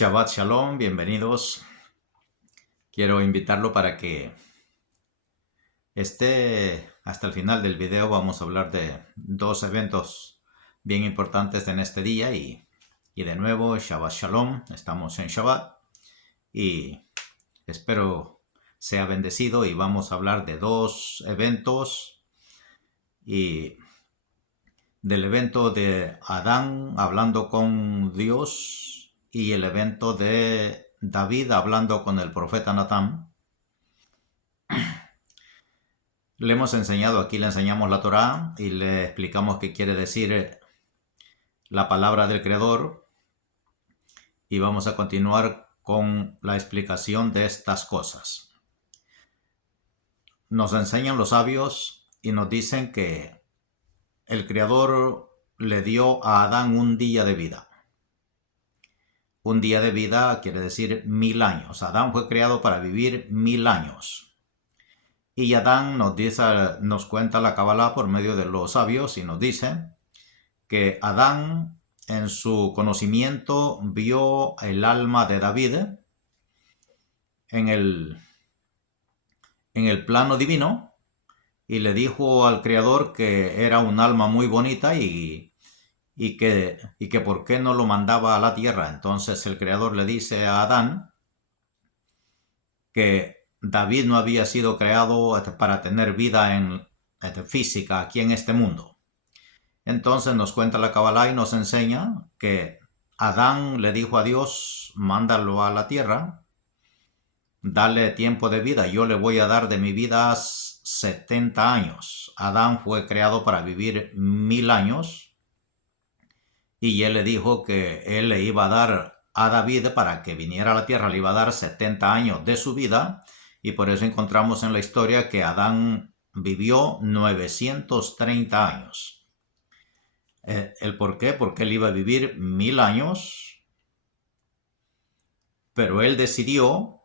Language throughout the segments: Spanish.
Shabbat Shalom, bienvenidos. Quiero invitarlo para que esté hasta el final del video. Vamos a hablar de dos eventos bien importantes en este día y de nuevo Shabbat Shalom. Estamos en Shabbat y espero sea bendecido y vamos a hablar de dos eventos y del evento de Adán hablando con Dios y el evento de David hablando con el profeta Natán. Le hemos enseñado, aquí le enseñamos la Torá y le explicamos qué quiere decir la palabra del Creador y vamos a continuar con la explicación de estas cosas. Nos enseñan los sabios y nos dicen que el Creador le dio a Adán un día de vida. Un día de vida quiere decir 1000 años. Adán fue creado para vivir 1000 años. Y Adán nos cuenta la Kabbalah por medio de los sabios y nos dice que Adán en su conocimiento vio el alma de David en el plano divino y le dijo al Creador que era un alma muy bonita y que por qué no lo mandaba a la tierra. Entonces el Creador le dice a Adán que David no había sido creado para tener vida física aquí en este mundo. Entonces nos cuenta la Kabbalah y nos enseña que Adán le dijo a Dios, mándalo a la tierra, dale tiempo de vida, yo le voy a dar de mi vida 70 años. Adán fue creado para vivir 1000 años y él le dijo que él le iba a dar a David para que viniera a la tierra, le iba a dar 70 años de su vida y por eso encontramos en la historia que Adán vivió 930 años. ¿El por qué? Porque él iba a vivir 1000 años, pero él decidió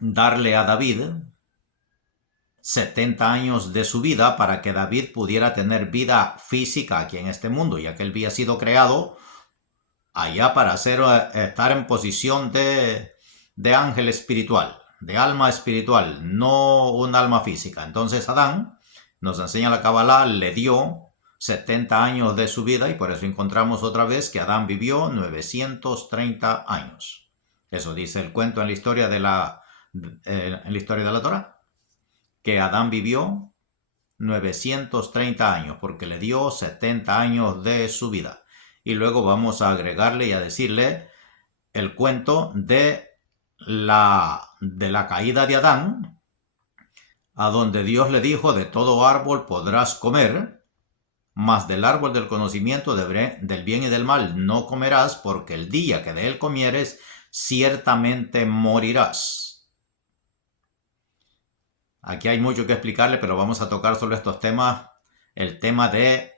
darle a David 70 años de su vida para que David pudiera tener vida física aquí en este mundo, ya que él había sido creado allá para estar en posición de ángel espiritual, de alma espiritual, no un alma física. Entonces Adán, nos enseña la Kabbalah, le dio 70 años de su vida y por eso encontramos otra vez que Adán vivió 930 años. Eso dice el cuento en la historia de la Torá, que Adán vivió 930 años porque le dio 70 años de su vida. Y luego vamos a agregarle y a decirle el cuento de la caída de Adán, a donde Dios le dijo, de todo árbol podrás comer, mas del árbol del conocimiento del bien y del mal no comerás, porque el día que de él comieres, ciertamente morirás. Aquí hay mucho que explicarle, pero vamos a tocar solo estos temas. El tema de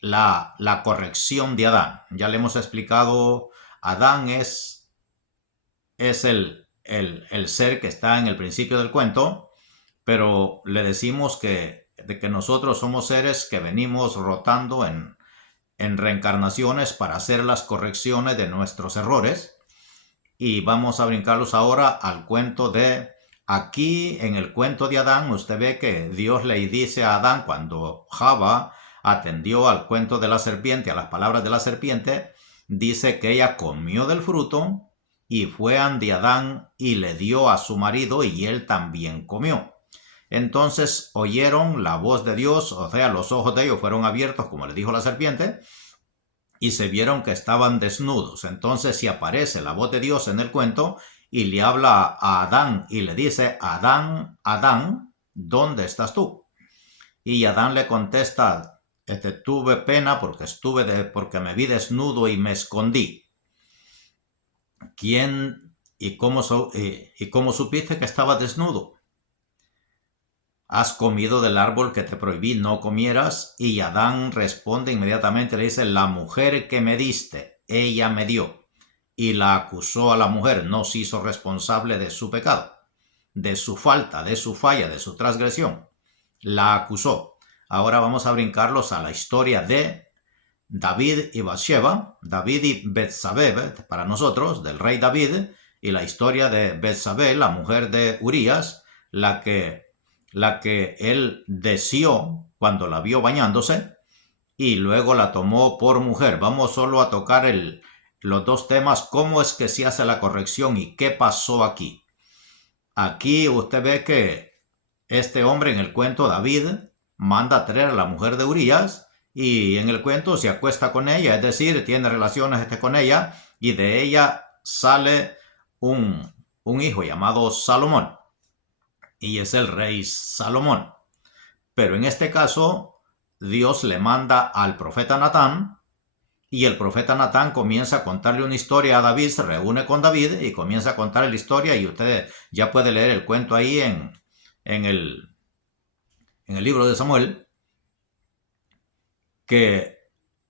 la corrección de Adán. Ya le hemos explicado, Adán es el ser que está en el principio del cuento, pero le decimos que nosotros somos seres que venimos rotando en reencarnaciones para hacer las correcciones de nuestros errores. Y vamos a brincarlos ahora al cuento de... Aquí en el cuento de Adán usted ve que Dios le dice a Adán, cuando Java atendió al cuento de la serpiente, a las palabras de la serpiente, dice que ella comió del fruto y fue ante Adán y le dio a su marido y él también comió. Entonces oyeron la voz de Dios, o sea, los ojos de ellos fueron abiertos, como le dijo la serpiente, y se vieron que estaban desnudos. Entonces si aparece la voz de Dios en el cuento y le habla a Adán y le dice, Adán, Adán, ¿dónde estás tú? Y Adán le contesta, tuve pena porque me vi desnudo y me escondí. ¿Quién y cómo supiste que estaba desnudo? ¿Has comido del árbol que te prohibí no comieras? Y Adán responde inmediatamente, le dice, la mujer que me diste, ella me dio. Y la acusó a la mujer, no se hizo responsable de su pecado, de su falta, de su falla, de su transgresión. La acusó. Ahora vamos a brincarlos a la historia de David y Bathsheba, David y Betsabé, para nosotros, del rey David, y la historia de Betsabé, la mujer de Urías, la que él deseó cuando la vio bañándose y luego la tomó por mujer. Vamos solo a tocar los dos temas, cómo es que se hace la corrección y qué pasó aquí. Aquí usted ve que este hombre en el cuento, David, manda a traer a la mujer de Urías y en el cuento se acuesta con ella, es decir, tiene relaciones con ella y de ella sale un hijo llamado Salomón y es el rey Salomón. Pero en este caso, Dios le manda al profeta Natán y el profeta Natán comienza a contarle una historia a David, se reúne con David y comienza a contarle la historia y usted ya puede leer el cuento ahí en el libro de Samuel, que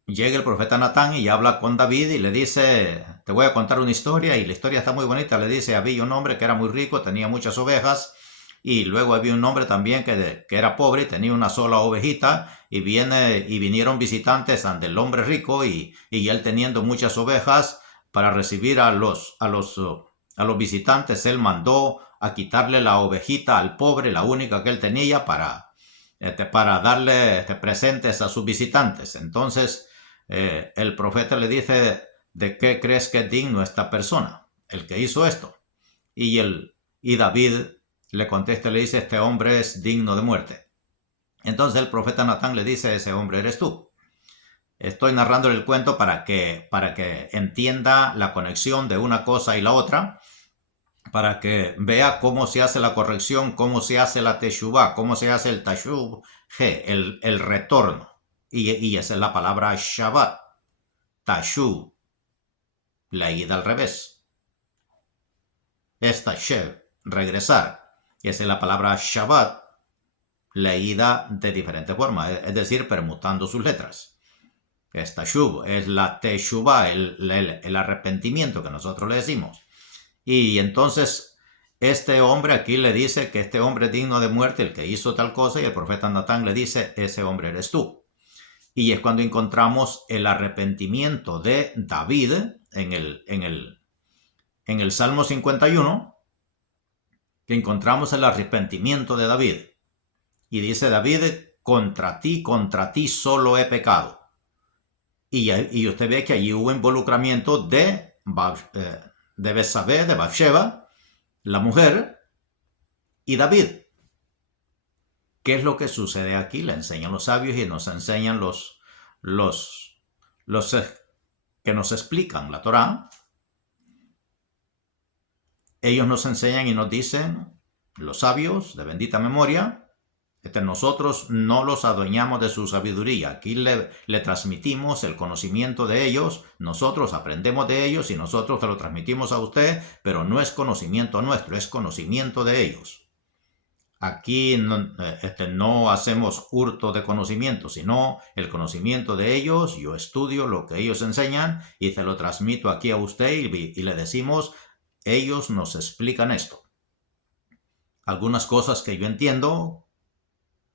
llega el profeta Natán y habla con David y le dice, te voy a contar una historia y la historia está muy bonita. Le dice, había un hombre que era muy rico, tenía muchas ovejas y luego había un hombre también que era pobre y tenía una sola ovejita y vinieron visitantes ante el hombre rico y él teniendo muchas ovejas para recibir a los visitantes, él mandó a quitarle la ovejita al pobre, la única que él tenía para darle presentes a sus visitantes. Entonces el profeta le dice, ¿de qué crees que es digno esta persona? El que hizo esto. Y David le contesta y le dice, este hombre es digno de muerte. Entonces el profeta Natán le dice, ese hombre eres tú. Estoy narrando el cuento para que entienda la conexión de una cosa y la otra, para que vea cómo se hace la corrección, cómo se hace la teshuvá, cómo se hace el tashub, el retorno. Y esa es la palabra Shabbat, tashub, leída al revés. Es tashev, regresar. Esa es la palabra Shabbat, leída de diferente forma, es decir, permutando sus letras. Es tashub, es la teshuvá, el arrepentimiento que nosotros le decimos. Y entonces este hombre aquí le dice que este hombre es digno de muerte, el que hizo tal cosa, y el profeta Natán le dice, ese hombre eres tú. Y es cuando encontramos el arrepentimiento de David en el Salmo 51, que encontramos el arrepentimiento de David. Y dice David, contra ti solo he pecado. Y usted ve que allí hubo involucramiento de Betsabé, de Bathsheba, la mujer, y David. ¿Qué es lo que sucede aquí? Le enseñan los sabios y nos enseñan los que nos explican la Torá. Ellos nos enseñan y nos dicen, los sabios de bendita memoria, nosotros no los adueñamos de su sabiduría. Aquí le transmitimos el conocimiento de ellos, nosotros aprendemos de ellos y nosotros se lo transmitimos a usted, pero no es conocimiento nuestro, es conocimiento de ellos. Aquí no hacemos hurto de conocimiento, sino el conocimiento de ellos. Yo estudio lo que ellos enseñan y se lo transmito aquí a usted y le decimos, ellos nos explican esto. Algunas cosas que yo entiendo,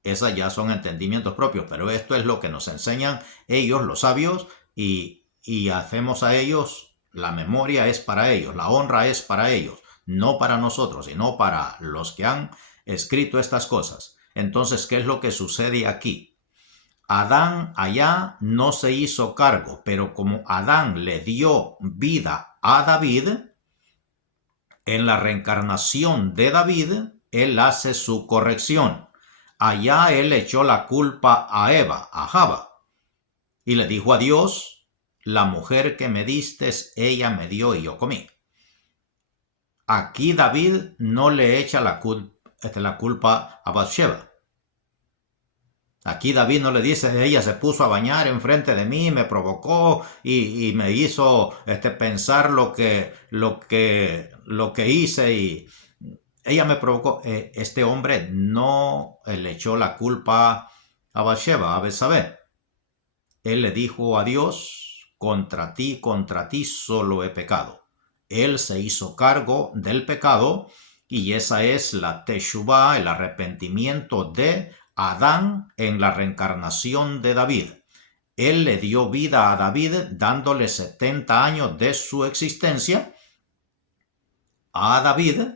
esas ya son entendimientos propios, pero esto es lo que nos enseñan ellos, los sabios, y hacemos a ellos, la memoria es para ellos, la honra es para ellos, no para nosotros, sino para los que han escrito estas cosas. Entonces, ¿qué es lo que sucede aquí? Adán allá no se hizo cargo, pero como Adán le dio vida a David, en la reencarnación de David, él hace su corrección. Allá él echó la culpa a Eva, a Java, y le dijo a Dios, la mujer que me diste, ella me dio y yo comí. Aquí David no le echa la culpa a Bathsheba. Aquí David no le dice, ella se puso a bañar enfrente de mí, me provocó y me hizo pensar lo que hice y ella me provocó. Este hombre no le echó la culpa a Bathsheba, a Betsabé. Él le dijo a Dios, contra ti solo he pecado. Él se hizo cargo del pecado y esa es la teshuvá, el arrepentimiento de Adán en la reencarnación de David. Él le dio vida a David dándole 70 años de su existencia a David,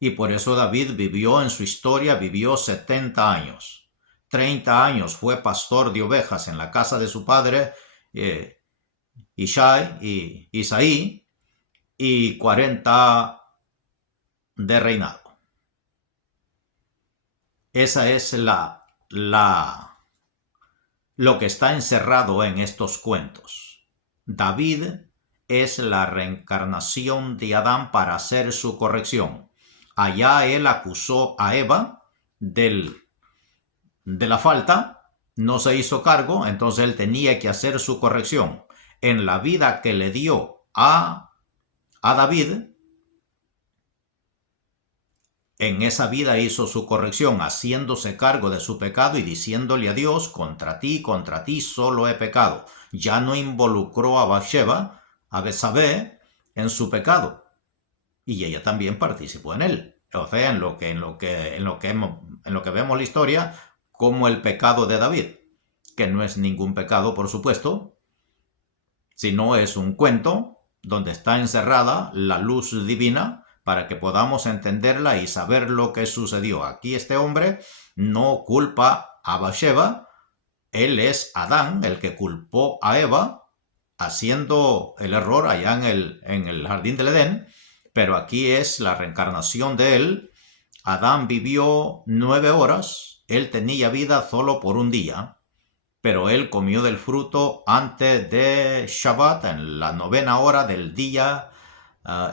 y por eso David vivió en su historia, vivió 70 años. 30 años fue pastor de ovejas en la casa de su padre Isaí, y 40 de reinado. Esa es lo que está encerrado en estos cuentos. David es la reencarnación de Adán para hacer su corrección. Allá él acusó a Eva de la falta, no se hizo cargo, entonces él tenía que hacer su corrección. En la vida que le dio a David, en esa vida hizo su corrección, haciéndose cargo de su pecado y diciéndole a Dios: contra ti solo he pecado. Ya no involucró a Bathsheba, a Betsabé, en su pecado, y ella también participó en él. O sea, en lo que vemos la historia como el pecado de David, que no es ningún pecado, por supuesto, sino es un cuento donde está encerrada la luz divina para que podamos entenderla y saber lo que sucedió. Aquí este hombre no culpa a Bathsheba, él es Adán el que culpó a Eva haciendo el error allá en el jardín del Edén, pero aquí es la reencarnación de él. Adán vivió 9 horas, él tenía vida solo por un día, pero él comió del fruto antes de Shabbat, en la 9ª hora del día.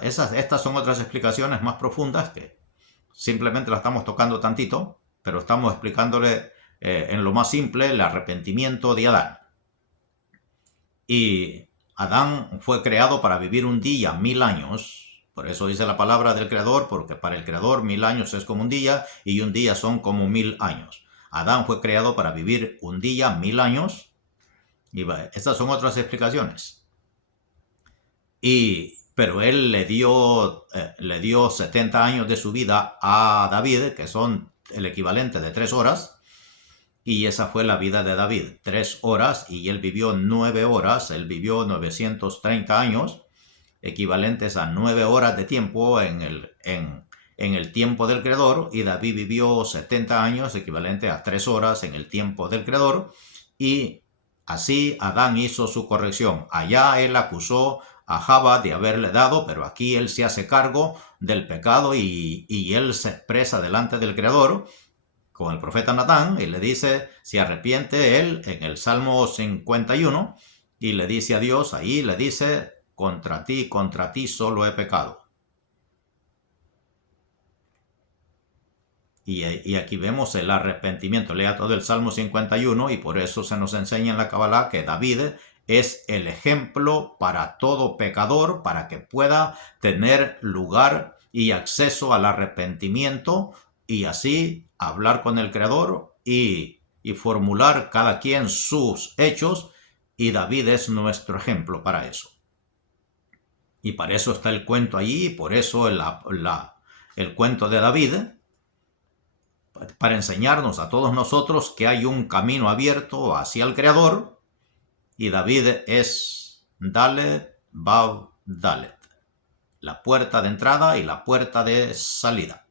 Estas son otras explicaciones más profundas que simplemente la estamos tocando tantito, pero estamos explicándole en lo más simple el arrepentimiento de Adán. Y Adán fue creado para vivir un día 1000 años. Por eso dice la palabra del Creador, porque para el Creador 1000 años es como un día y un día son como 1000 años. Adán fue creado para vivir un día 1000 años. Y estas son otras explicaciones. Pero él le dio 70 años de su vida a David, que son el equivalente de 3 horas. Y esa fue la vida de David, 3 horas, y él vivió 9 horas, él vivió 930 años, equivalentes a 9 horas de tiempo en el tiempo del Creador, y David vivió 70 años, equivalente a 3 horas en el tiempo del Creador, y así Adán hizo su corrección. Allá él acusó a Jabá de haberle dado, pero aquí él se hace cargo del pecado y él se expresa delante del Creador con el profeta Natán y le dice, se arrepiente él en el Salmo 51 y le dice a Dios, ahí le dice, contra ti solo he pecado. Y aquí vemos el arrepentimiento. Lea todo el Salmo 51 y por eso se nos enseña en la Kabbalah que David es el ejemplo para todo pecador, para que pueda tener lugar y acceso al arrepentimiento y así hablar con el Creador y formular cada quien sus hechos, y David es nuestro ejemplo para eso. Y para eso está el cuento allí, y por eso el cuento de David, para enseñarnos a todos nosotros que hay un camino abierto hacia el Creador, y David es Dalet Bab Dalet, la puerta de entrada y la puerta de salida.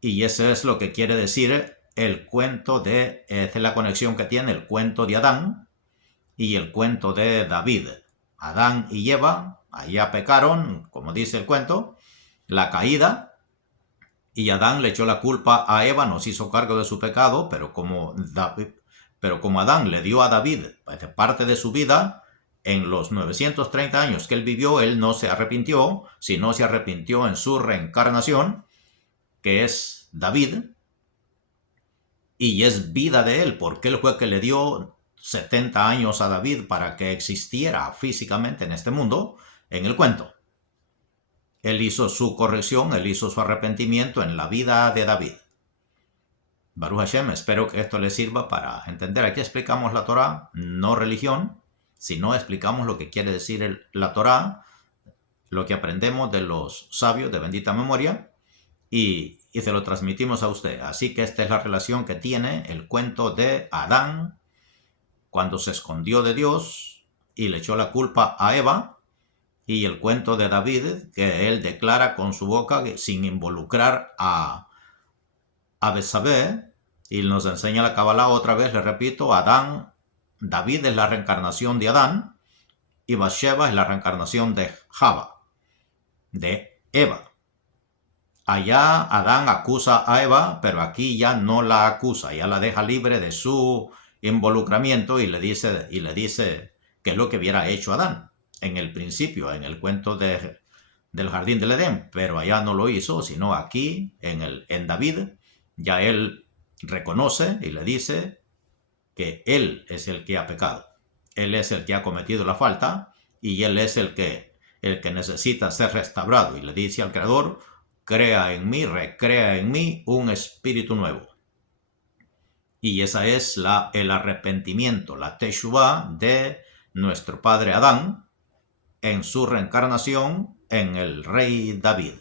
Y eso es lo que quiere decir el cuento es la conexión que tiene el cuento de Adán y el cuento de David. Adán y Eva, allá pecaron, como dice el cuento, la caída, y Adán le echó la culpa a Eva, nos hizo cargo de su pecado, pero como Adán le dio a David parte de su vida, en los 930 años que él vivió, él no se arrepintió, sino se arrepintió en su reencarnación, que es David, y es vida de él, porque él fue que le dio 70 años a David para que existiera físicamente en este mundo, en el cuento. Él hizo su corrección, él hizo su arrepentimiento en la vida de David. Baruch Hashem, espero que esto les sirva para entender. Aquí explicamos la Torá, no religión, sino explicamos lo que quiere decir la Torá, lo que aprendemos de los sabios de bendita memoria, y se lo transmitimos a usted. Así que esta es la relación que tiene el cuento de Adán cuando se escondió de Dios y le echó la culpa a Eva, y el cuento de David, que él declara con su boca que sin involucrar a Betsabé, y nos enseña la Kabbalah otra vez, le repito, David es la reencarnación de Adán, y Bathsheba es la reencarnación de Eva. Allá Adán acusa a Eva, pero aquí ya no la acusa, ya la deja libre de su involucramiento y le dice qué es lo que hubiera hecho Adán en el principio, en el cuento del jardín del Edén, pero allá no lo hizo, sino aquí, en David, ya él reconoce y le dice que él es el que ha pecado, él es el que ha cometido la falta y él es el que necesita ser restaurado, y le dice al Creador: crea en mí, recrea en mí un espíritu nuevo. Y esa es el arrepentimiento, la teshuvá de nuestro padre Adán en su reencarnación en el rey David.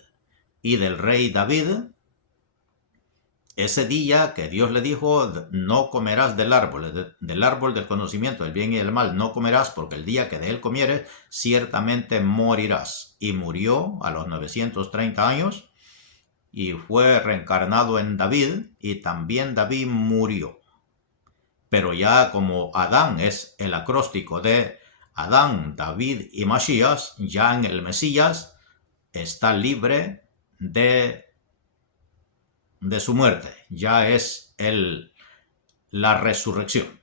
Y del rey David, ese día que Dios le dijo: no comerás del árbol del conocimiento del bien y del mal, no comerás, porque el día que de él comieres, ciertamente morirás. Y murió a los 930 años, y fue reencarnado en David, y también David murió. Pero ya como Adán es el acróstico de Adán, David y Masías, ya en el Mesías está libre de su muerte. Ya es la resurrección,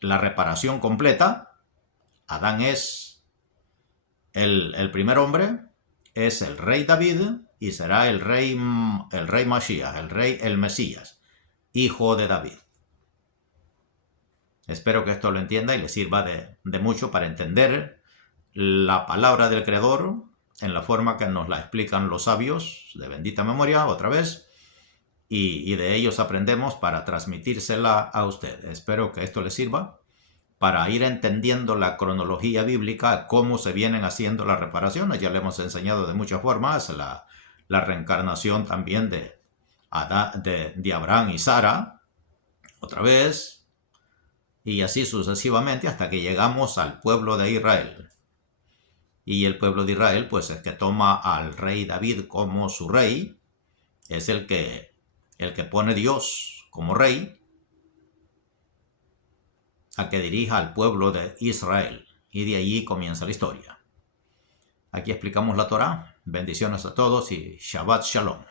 la reparación completa. Adán es el primer hombre, es el rey David, y será el rey Masías, el Mesías, hijo de David. Espero que esto lo entienda y le sirva de mucho para entender la palabra del Creador en la forma que nos la explican los sabios de bendita memoria, otra vez, y de ellos aprendemos para transmitírsela a usted. Espero que esto le sirva para ir entendiendo la cronología bíblica, cómo se vienen haciendo las reparaciones. Ya le hemos enseñado de muchas formas la reencarnación también de Abraham y Sara, otra vez, y así sucesivamente hasta que llegamos al pueblo de Israel. Y el pueblo de Israel, pues, es que toma al rey David como su rey, es el que pone Dios como rey, a que dirija al pueblo de Israel. Y de allí comienza la historia. Aquí explicamos la Torá. Bendiciones a todos y Shabbat Shalom.